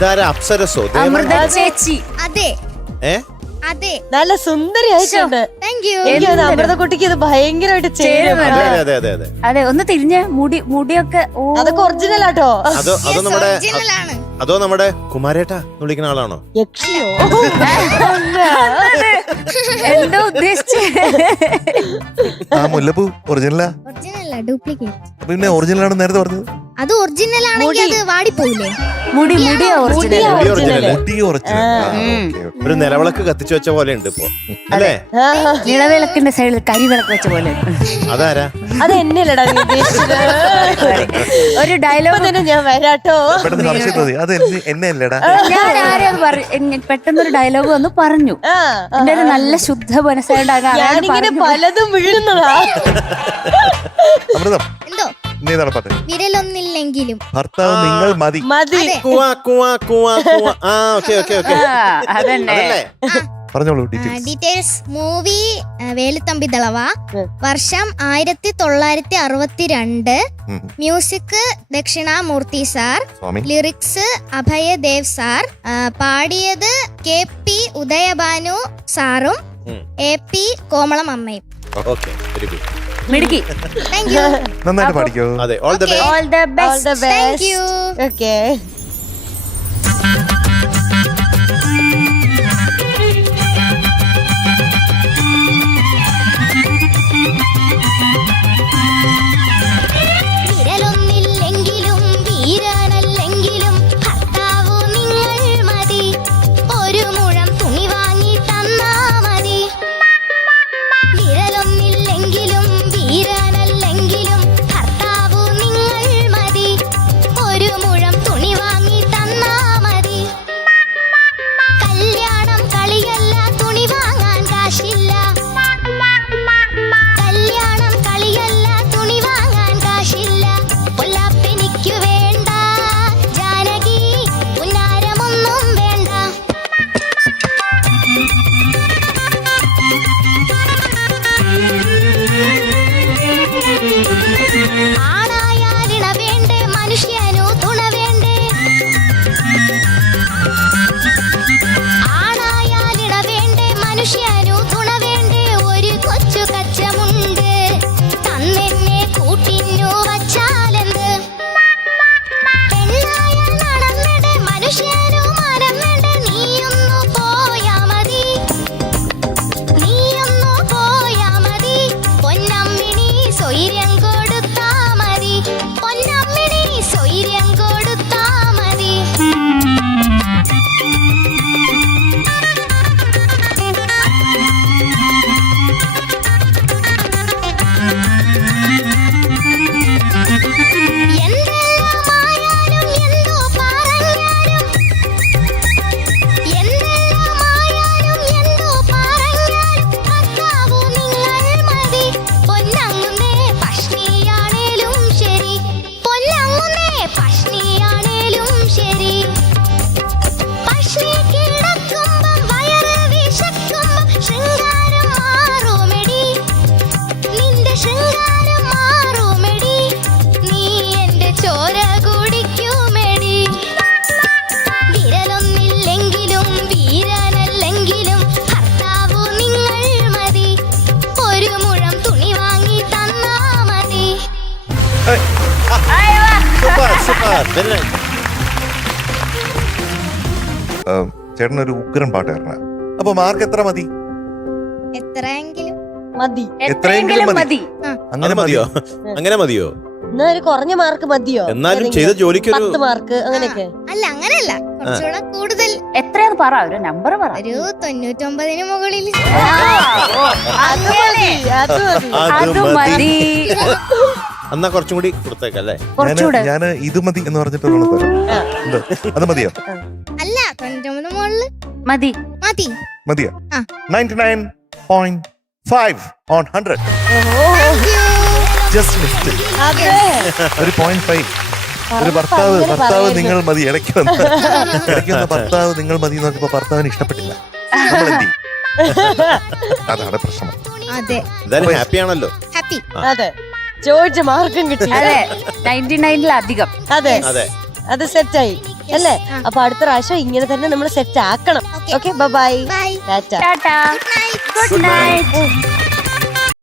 ഇതാരാ അപ്സരസോ? അമൃത ചേച്ചി. അതെ ഏ അതെ, നല്ല സുന്ദരിയായിട്ടുണ്ട്. Thank you. അമൃത കുട്ടിക്ക് ഇത് ഭയങ്കരമായിട്ട് ചേരും. അതെ അതെ അതെ അതെ. അതെ, ഒന്ന് തിരിഞ്ഞ് മുടിയൊക്കെ. അതൊക്കെ ഒറിജിനൽ ആട്ടോ. അതോ നമ്മുടെ ഒറിജിനൽ ആണ്. അതോ നമ്മുടെ കുമാരേട്ടാ വിളിക്കുന്ന ആളാണോ? യക്ഷിയോ? എന്തോ ഉദ്ദേശിച്ചേ? ആ മുല്ലപ്പൂ ഒറിജിനലാ? ഒറിജിനൽ അല്ല, ഡ്യൂപ്ലിക്കേറ്റ്. പിന്നെ ഒറിജിനൽ ആണെന്ന് നേരത്തെ പറഞ്ഞത്. അത് ഒറിജിനൽ ആണെങ്കിൽ അത് വാടിപ്പോയില്ലേ? മുടിയാ ഒറിജിനൽ. മുടി ഒറിജിനൽ. ഒരു നിലവിളക്ക് കത്തിച്ചു വെച്ച പോലെ ഉണ്ട് ഇപ്പൊ അല്ലേ? നിലവിളക്കിന്റെ സൈഡിൽ കരിവിളക്ക് വെച്ച പോലെ. അതാരാ? അത് എന്നെയല്ലടാ നീ ഉദ്ദേശിച്ചത്. ഒരു ഡയലോഗ് തന്നെ ഞാൻ വരാട്ടോ. പെട്ടെന്ന് സംശയം തോന്നി, അത് എന്നെ അല്ലേടാ? ഞാൻ ആരെന്ന് പെട്ടെന്നൊരു ഡയലോഗ് വന്ന് പറഞ്ഞു. എന്റെ ഒരു നല്ല ശുദ്ധ ഞാനിങ്ങനെ പലതും വിഴുന്നതാ. അമൃതം എന്തോ നീ ഏതാണ് പാട്ട്? വിരലൊന്നില്ലെങ്കിലും ഭർത്താവ് നിങ്ങൾ മതി. മതി. കുവാ കുവാ കുവാ കുവാ. ആ ഓക്കെ ഓക്കെ ഓക്കെ. അതന്നെ. അതല്ലേ? പറഞ്ഞോളൂ ഡീറ്റെയിൽസ്. മൂവി വേലുത്തമ്പി ദളവ. വർഷം 1962. Music Dakshinamoorthy sir. Lyrics Abhayadev sir. പാടിയത് KP ഉദയഭാനു സാറും AP കോമളം അമ്മയും. Okay, very good. മിടുക്കി. Thank you. നന്നായിട്ട് പാടിക്കോ. അതെ, all the best. All the best. Thank you. Okay. വിരലൊന്നില്ലെങ്കിലും വീരനല്ലെങ്കിലും ഭർത്താവു നിങ്ങൾ മതി. ഒരു മുഴം തുണി വാങ്ങി തന്നാ മതി. വിരലൊന്നില്ലെങ്കിലും വീരനല്ലെങ്കിലും ഭർത്താവു നിങ്ങൾ മതി. ഒരു മുഴം തുണി വാങ്ങി തന്നാ മതി. കല്യാണം കളിയല്ല, തുണി വാങ്ങാൻ കാശില്ല. കല്യാണം കളിയല്ല, തുണി വാങ്ങാൻ കാശില്ല. പൊല്ലാപ്പെനിക്കു വേണ്ട ജാനകി, പുന്നാരമൊന്നും വേണ്ട. ആണായാലിണ വേണ്ടേ, മനുഷ്യനു തുണ വേണ്ടേ. ആണായാലിണ വേണ്ടേ, മനുഷ്യനു തുണ വേണ്ടേ. ഒരു കൊച്ചു കച്ചമുണ്ട്, തന്നെന്നെ കൂട്ടിന്നു വച്ചാലെന്ത്. പെണ്ണായാൽ നടന്നിടെ, മനുഷ്യനു മനം വേണ്ടേ. നീയൊന്നു പോയാ മതി, നീയൊന്നു പോയാ മതി. പൊന്നമ്മിണി സ്വൈര്യം കൊടുത്താ മതി, പൊന്നമ്മിണി സ്വൈര്യം കൊടുത്താ മതി. എന്തെല്ലാമായാലും എന്തോ പറഞ്ഞാലും, എന്തെല്ലാമായാലും എന്തോ പറഞ്ഞാലും ഭർത്താവു നിങ്ങൾ മതി. പൊന്നങ്ങുന്നേ പഷ്ണിയാണേലും ശരി, പൊന്നങ്ങുന്നേ പഷ്ണിയാണേലും ശരി. പഷ്ണി കിടക്കുമ്പം വയറ് വിശക്കുമ്പം ശൃംഗാരം മാറുമെടി, നിന്റെ ശൃംഗാരം മാറുമെടി. നീ എന്റെ ചോര കുടിക്കുമെടി. വിരലൊന്നില്ലെങ്കിലും വീരനല്ലെങ്കിലും ഭർത്താവു നിങ്ങൾ മതി. ഒരു മുഴം തുണി വാങ്ങി തന്നാ മതി. Super super, very nice. ചേട്ടനൊരു ഉഗ്രൻ പാട്ടുകാരനാ. അപ്പൊ മാർക്ക് എത്ര മതി? എത്രയെങ്കിലും മതി. എത്രയെങ്കിലും മതി. അങ്ങനെ മതിയോ? അങ്ങനെ മതിയോ? എന്നാ ഒരു കുറഞ്ഞ മാർക്ക് മതിയോ? എന്നാലും ചെയ്ത ജോലിക്ക് ഒരു 10 മാർക്ക് അങ്ങനെയൊക്കെ. അല്ല, അങ്ങനെയല്ല, കുറച്ചുകൂടെ കൂടുതൽ. എത്രയാന്ന് പറ, ഒരു നമ്പർ പറ. ഒരു 99 മുകളിൽ. അത് മതി, അത് മതി. അത് മതി. എന്നാ കുറച്ചും കൂടി കൊടുത്തേക്കല്ലേ? കുറച്ചുകൂടെ. ഞാൻ ഇത് മതി എന്ന് പറഞ്ഞിട്ട് അത് മതിയോ? അല്ല, 99 മുകളിൽ മതി. മതി. മതിയോ? ആ. 99.5 on 100. Thank you. Just missed it. അതെ. ഒരു 0.5. ഒരു ഭർത്താവ് നിങ്ങൾ മതി. ഇടയ്ക്ക് വന്ന ഭർത്താവ് നിങ്ങൾ മതി എന്ന് പറഞ്ഞപ്പോ ഭർത്താവിന് ഇഷ്ടപ്പെട്ടില്ല. നമ്മൾ എന്ത് ചെയ്യും? അതാണ് പ്രശ്നം. അതെ, എന്തായാലും ഹാപ്പി ആണല്ലോ. ഹാപ്പി. അതെ, ചോദിച്ച മാർക്കും കിട്ടി. അതെ, 99-ലധികം. അതെ അതെ, അത് സെറ്റായി. അല്ലേ? അപ്പൊ അടുത്ത പ്രാവശ്യം ഇങ്ങനെ തന്നെ നമ്മൾ സെറ്റ് ആക്കണം. Okay, bye bye. Bye. Tata. Tata. Night. Good night.